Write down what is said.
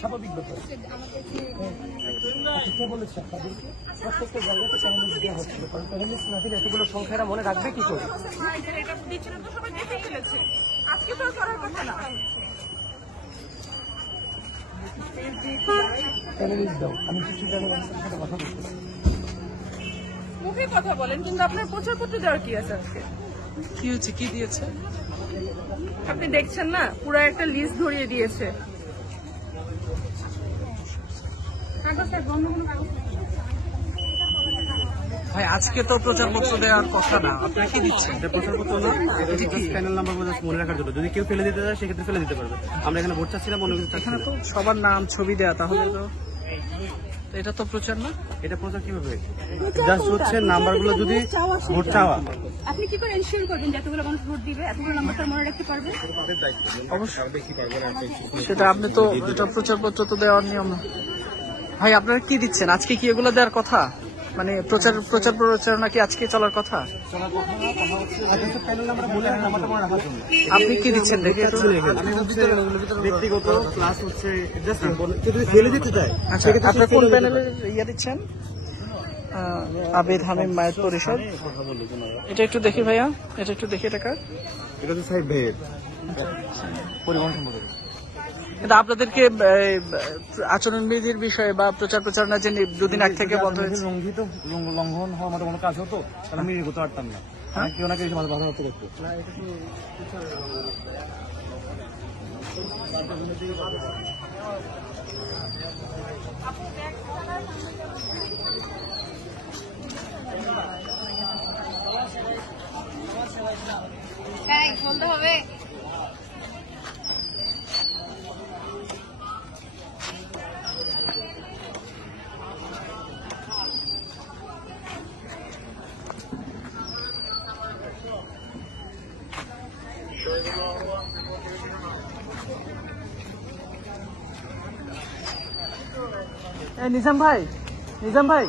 স্বাভাবিক ব্যাপার। কে বলেছে আপনাদেরকে? প্রত্যেকটা জায়গাতে প্যানেলিস্ট দেওয়া হচ্ছিল, কারণ প্যানেলিস্ট না দিলে এতগুলো সংখ্যারা মনে রাখবে কি করে? প্যানেলিস্ট দাও, আমি কিছু জানি সাথে কথা বলতে পারি। মুখে কথা বলেন, কিন্তু আপনার প্রচারপত্র দেওয়ার কি আছে আজকে? কি হচ্ছে, কি দিয়েছে? আপনি দেখছেন না, পুরো একটা লিস্ট ধরিয়ে দিয়েছে। ভাই আজকে তো প্রচারপত্র দেওয়ার কথা না, আপনারা কি দিচ্ছেন? এটা প্রচারপত্র না, এটা কি প্যানেল নাম্বার মনে রাখার জন্য। যদি কেউ ফেলে দিতে চায় সেক্ষেত্রে ফেলে দিতে পারবে। আমরা এখানে ভোট চাচ্ছিলাম, অন্য কিছু চাচ্ছি এখানে না। তো সবার নাম ছবি দেয়া, তাহলে তো এটা তো প্রচার না। এটা প্রচার কিভাবে? জাস্ট হচ্ছে নাম্বারগুলো যদি ভোট চাওয়া। আপনি কি করে এনশিওর করবেন যে এতগুলো মানুষ ভোট দিবে, এতগুলো নাম্বারটা মনে রাখতে পারবে? সেটা আপনি তো, এটা প্রচারপত্র তো দেওয়ার নিয়ম না। ভাই আপনারা কি দিচ্ছেন আজকে? কি এগুলো দেওয়ার কথা? মানে প্রচার প্রচারণা কি আজকে চলার কথা? আপনি কি দিচ্ছেন দেখে একটু? ব্যক্তিগত ক্লাস হচ্ছে যদি ফেলে দিতে চায়। আচ্ছা, আপনার কোন প্যানেলের ইয়ে দিচ্ছেন? আবেদ হামিম মায়ের পরিষদ। এটা একটু দেখি ভাইয়া, এটা একটু দেখি। টাকা এটা তো সাহেব ভাইয়ের পরিবহন সম্পর্কে। কিন্তু আপনাদেরকে আচরণবিধির বিষয়ে বা প্রচারণা যে দুদিন আগ থেকে বন্ধ হয়েছে, লঙ্ঘন হওয়ার মতো কোনো কাজ হতো তাহলে আমি করতে পারতাম না। কেউ না কেউ বাধা হতে দেখতো। হ্যাঁ, বলতে হবে। নিজাম ভাই